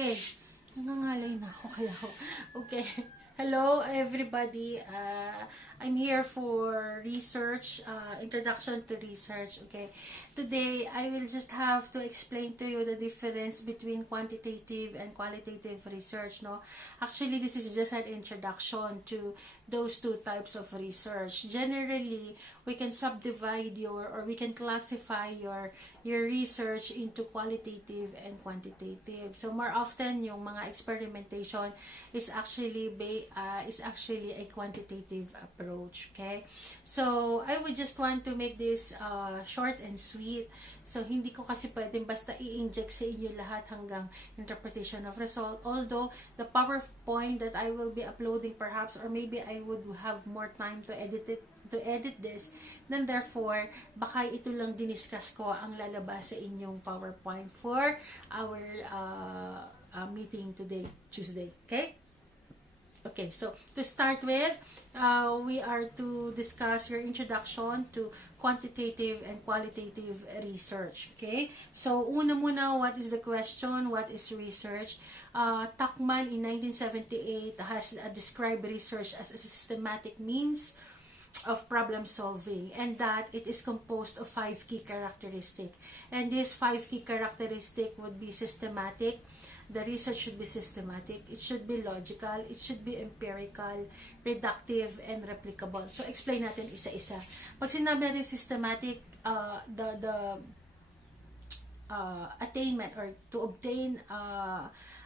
Okay. Nangangalay na ako kaya ako. Okay. Hello, everybody. I'm here for research, introduction to research. Okay. Today, I will just have to explain to you the difference between quantitative and qualitative research. No, actually, this is just an introduction to those two types of research. Generally, we can subdivide or we can classify your research into qualitative and quantitative. So more often, yung mga experimentation is actually a quantitative approach. Okay, so I would just want to make this short and sweet. So hindi ko kasi pwedeng basta i-inject sa inyo lahat hanggang interpretation of result. Although the PowerPoint that I will be uploading perhaps, or maybe I would have more time to edit this, then therefore baka ito lang diniscuss ko ang lalabas sa inyong PowerPoint for our meeting today, Tuesday. Okay, so to start with, we are to discuss your introduction to quantitative and qualitative research. Okay, so una muna, what is the question? What is research? Tuckman in 1978 has described research as a systematic means of problem solving, and that it is composed of 5 key characteristics. And these 5 key characteristics would be systematic. The research should be systematic, it should be logical, it should be empirical, reductive, and replicable. So, explain natin isa-isa. Pag sinabi natin systematic, the attainment or to obtain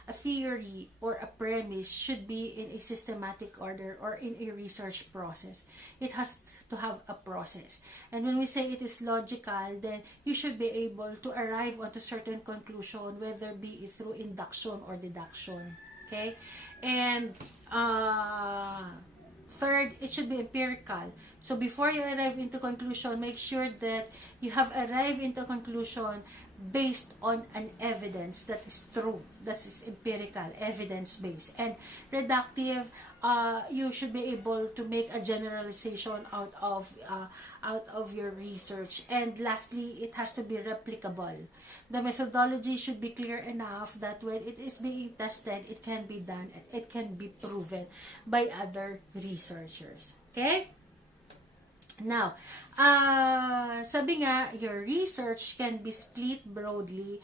a theory or a premise should be in a systematic order or in a research process. It has to have a process. And when we say it is logical, then you should be able to arrive at a certain conclusion, whether be it through induction or deduction. Okay? And third, it should be empirical. So before you arrive into conclusion, make sure that you have arrived into conclusion based on an evidence that is true, that is empirical, evidence-based. And reductive, you should be able to make a generalization out of your research. And lastly, it has to be replicable. The methodology should be clear enough that when it is being tested, it can be done, it can be proven by other researchers. Okay? Now, sabi nga, your research can be split broadly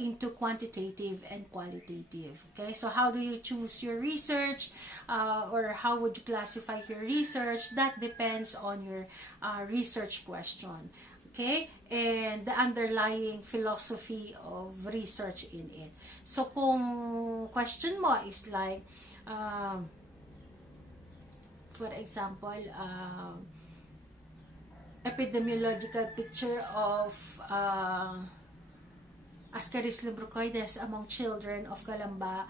into quantitative and qualitative. Okay, so how do you choose your research, or how would you classify your research? That depends on your research question. Okay, and the underlying philosophy of research in it. So, kung question mo is like, for example, epidemiological picture of Ascaris lumbricoides among children of Calamba,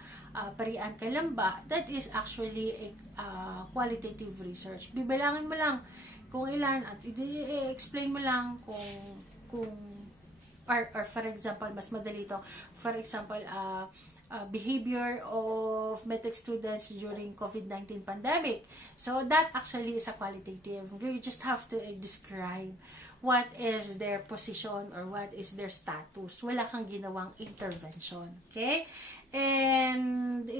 Parian, Calamba, that is actually a qualitative research. Bibilangin mo lang kung ilan at i-explain mo lang kung or for example, mas madali to. For example, behavior of medic students during COVID-19 pandemic. So that actually is a qualitative. You just have to describe what is their position or what is their status. Wala kang ginawang intervention. Okay? And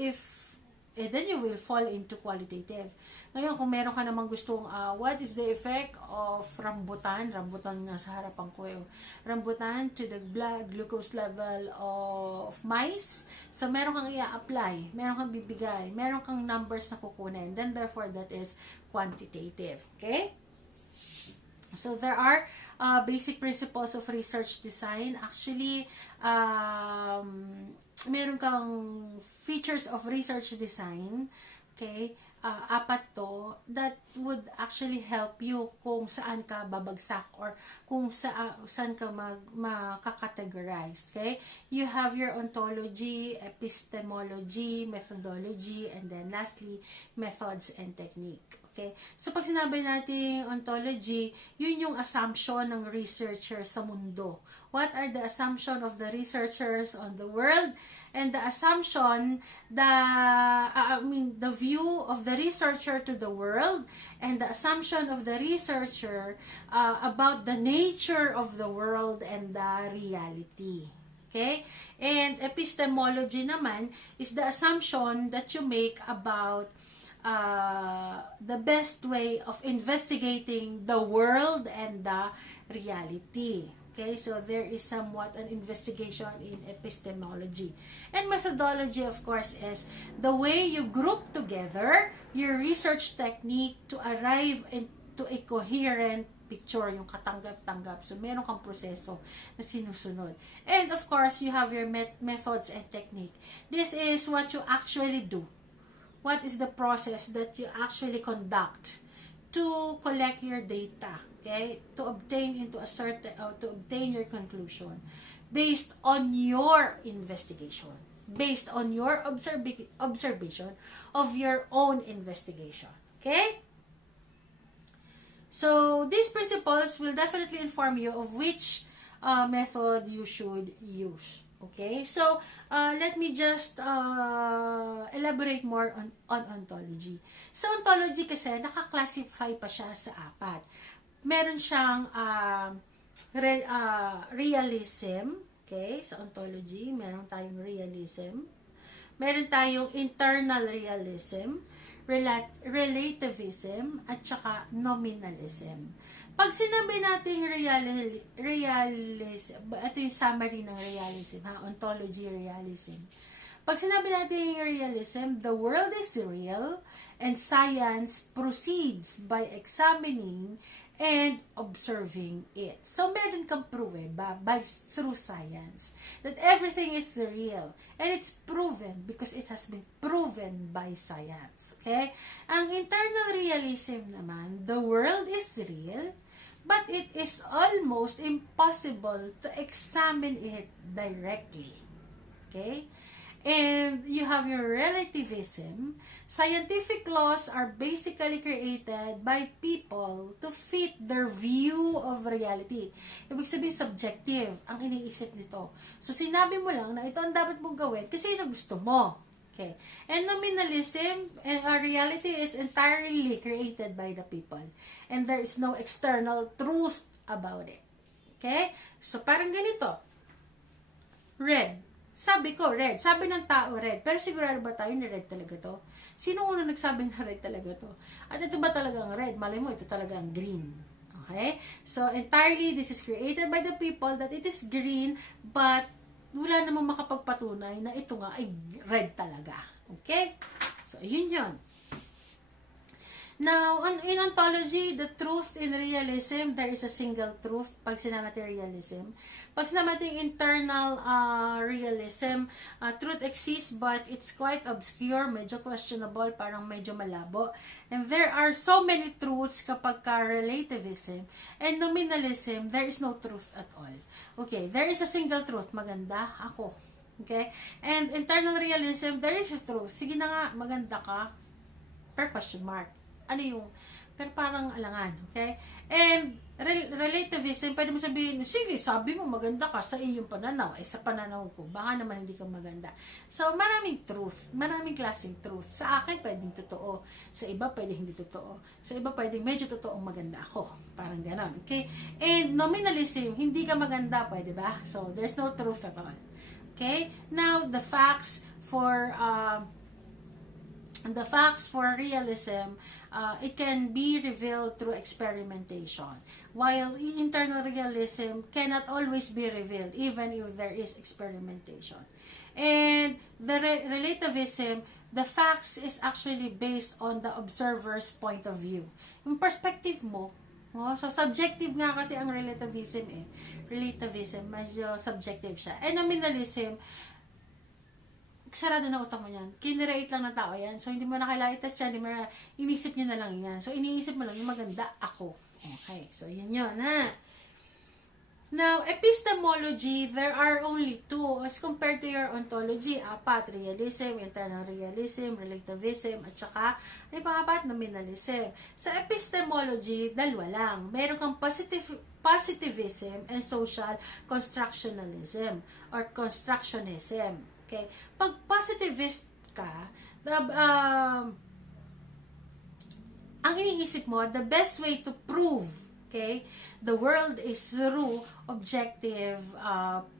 then you will fall into qualitative. Ngayon, kung meron ka namang gustong, what is the effect of rambutan nga sa harapan ko yun, rambutan to the blood glucose level of mice, so meron kang i-apply, meron kang bibigay, meron kang numbers na kukunin, then therefore that is quantitative. Okay? So there are basic principles of research design. Actually, meron kang features of research design, okay, 4 to, that would actually help you kung saan ka babagsak or kung saan ka makakategorize. Okay? You have your ontology, epistemology, methodology, and then lastly, methods and technique. Okay? So, pag sinabi natin ontology, yun yung assumption ng researcher sa mundo. What are the assumption of the researchers on the world? And the assumption, the view of the researcher to the world, and the assumption of the researcher about the nature of the world and the reality. Okay? And epistemology naman is the assumption that you make about the best way of investigating the world and the reality. Okay, so there is somewhat an investigation in epistemology. And methodology, of course, is the way you group together your research technique to arrive into a coherent picture, yung katanggap-tanggap. So, meron kang proseso na sinusunod. And, of course, you have your methods and technique. This is what you actually do. What is the process that you actually conduct to collect your data, okay, to obtain your conclusion based on your investigation, based on your observation of your own investigation. Okay, so these principles will definitely inform you of which method you should use. Okay, so let me just elaborate more on ontology. Sa ontology kasi, naka-classify pa siya sa 4. Meron siyang realism, okay, sa ontology, meron tayong realism. Meron tayong internal realism, relativism, at saka nominalism. Pag sinabi natin realism, ito yung summary ng realism, ontology realism. Pag sinabi natin realism, the world is real and science proceeds by examining and observing it. So, meron kang pruweba through science that everything is real and it's proven because it has been proven by science. Okay? Ang internal realism naman, the world is real but it is almost impossible to examine it directly. Okay? And you have your relativism. Scientific laws are basically created by people to fit their view of reality. Ibig sabihin, subjective ang iniisip nito. So, sinabi mo lang na ito ang dapat mong gawin kasi yun ang gusto mo. Okay. And nominalism, reality is entirely created by the people. And there is no external truth about it. Okay? So, parang ganito. Red. Sabi ko, red. Sabi ng tao, red. Pero sigurado ba tayo na red talaga to? Sino uno nagsabi na red talaga to? At ito ba talagang red? Malay mo, ito talagang green. Okay? So, entirely, this is created by the people that it is green, but wala namang makapagpatunay na ito nga ay red talaga. Okay? So, yun yun. Now, in ontology, the truth in realism, there is a single truth. Pag sinabi natin realism. Pag sinabi natin internal realism, truth exists but it's quite obscure, medyo questionable, parang medyo malabo. And there are so many truths kapag relativism. And nominalism, there is no truth at all. Okay, there is a single truth. Maganda, ako. Okay? And internal realism, there is a truth. Sige na nga, maganda ka. Per question mark. Ano yung, pero parang alangan, okay? And relativism, pwede mo sabihin, sige, sabi mo maganda ka sa iyong pananaw, sa pananaw ko, baka naman hindi ka maganda. So, maraming truth, maraming klaseng truth. Sa akin, pwedeng totoo. Sa iba, pwedeng hindi totoo. Sa iba, pwedeng medyo totoong maganda ako. Parang gano'n, okay? And nominalism, hindi ka maganda, pwede ba? So, there's no truth at all. Okay? Now, the facts for realism, it can be revealed through experimentation, while internal realism cannot always be revealed even if there is experimentation. And the relativism, the facts is actually based on the observer's point of view. Yung perspective mo, so subjective nga kasi ang relativism Relativism, medyo subjective siya. And nominalism, sarado na utang mo yan. Kinirate lang ng tao yan. So, hindi mo na kailangan itas yan. Inisip nyo na lang yan. So, iniisip mo lang yung maganda ako. Okay. So, yun yun, ha? Now, epistemology, there are only 2 as compared to your ontology. 4, realism, internal realism, relativism, at saka, ay pang-4, nominalism. Sa epistemology, 2 lang. Meron kang positivism and social constructionalism or constructionism. Okay? Pag positivist ka, ang iniisip mo, the best way to prove Okay? The world is through objective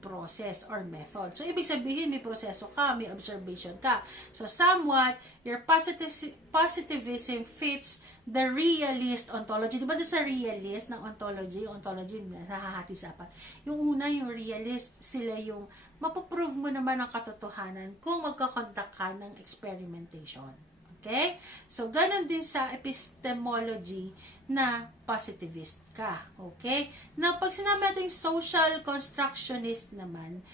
process or method. So, ibig sabihin, may proseso ka, may observation ka. So, somewhat, your positivism fits the realist ontology. Diba doon sa realist ng ontology nahahati sa apat. Yung una, yung realist, sila yung mapoprove mo naman ang katotohanan kung magkakontak ka ng experimentation. Okay? So, ganun din sa epistemology na positivist ka. Okay? Now, pag sinabi natin social constructionist naman,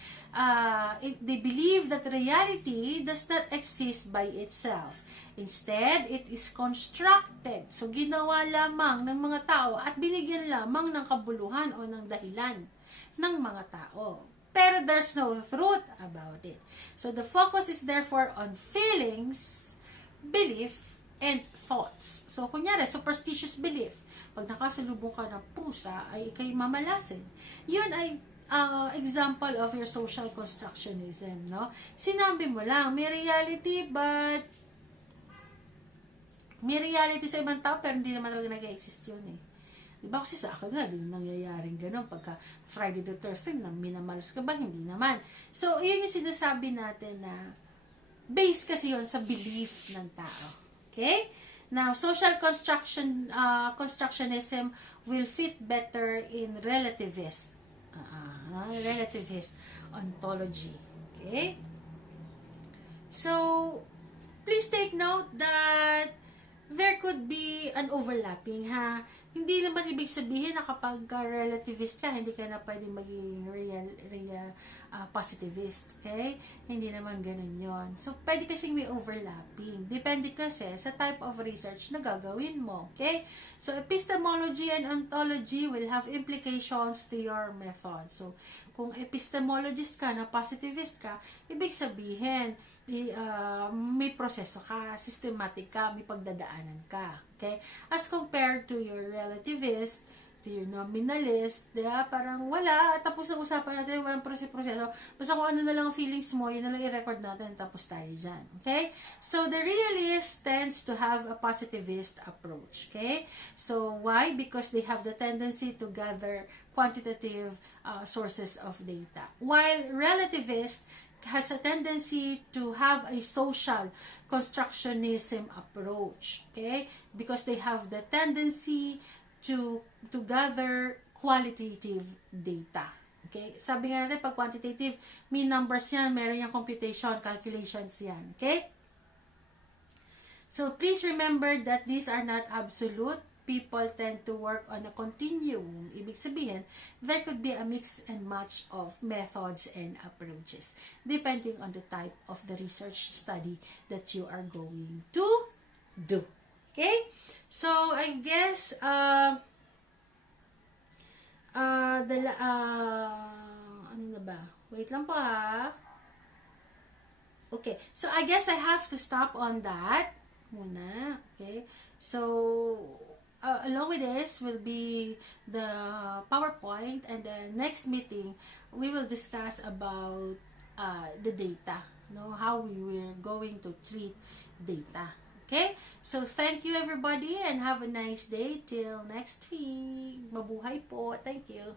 they believe that reality does not exist by itself. Instead, it is constructed. So, ginawa lamang ng mga tao at binigyan lamang ng kabuluhan o ng dahilan ng mga tao. Pero there's no truth about it. So, the focus is therefore on feelings, belief, and thoughts. So, kunyari, superstitious belief. Pag nakasalubong ka ng pusa, ay ikay mamalasin. Yun ay example of your social constructionism, no? Sinabi mo lang, may reality, but may reality sa ibang tao, pero hindi naman talaga nag-exist yun eh. Diba kasi sa akin nga, din nangyayaring gano'n pagka Friday the 13th, na minamalas ka ba? Hindi naman. So, yun yung sinasabi natin na based kasi yun sa belief ng tao. Okay? Now, social constructionism will fit better in relativist ontology. Okay? So, please take note that there could be an overlapping, ha? Hindi naman ibig sabihin na kapag relativist ka, hindi ka na pwedeng maging positivist, okay? Hindi naman ganun yon. So, pwede kasing may overlapping. Depende kasi sa type of research na gagawin mo, okay? So, epistemology and ontology will have implications to your method. So, kung epistemologist ka na positivist ka, ibig sabihin, may proseso ka, systematic ka, may pagdadaanan ka. Okay? As compared to your relativist, to your nominalist, diba? Parang wala, tapos ang usapan natin, walang proseso. Basta kung ano na lang feelings mo, yun na lang i-record natin, tapos tayo dyan. Okay? So, the realist tends to have a positivist approach. Okay? So, why? Because they have the tendency to gather quantitative sources of data. While relativist has a tendency to have a social constructionism approach, okay? Because they have the tendency to gather qualitative data. Okay? Sabi nga natin, pag quantitative, may numbers yan, meron yung computation, calculations yan. Okay? So, please remember that these are not absolute. People tend to work on a continuum. Ibig sabihin, there could be a mix and match of methods and approaches depending on the type of the research study that you are going to do. Okay? So, I guess, ano na ba? Wait lang po ha. Okay. So, I guess I have to stop on that muna. Okay? So, along with this will be the PowerPoint, and the next meeting we will discuss about the data, how we were going to treat data. Okay? So, thank you everybody and have a nice day till next week. Mabuhay po. Thank you.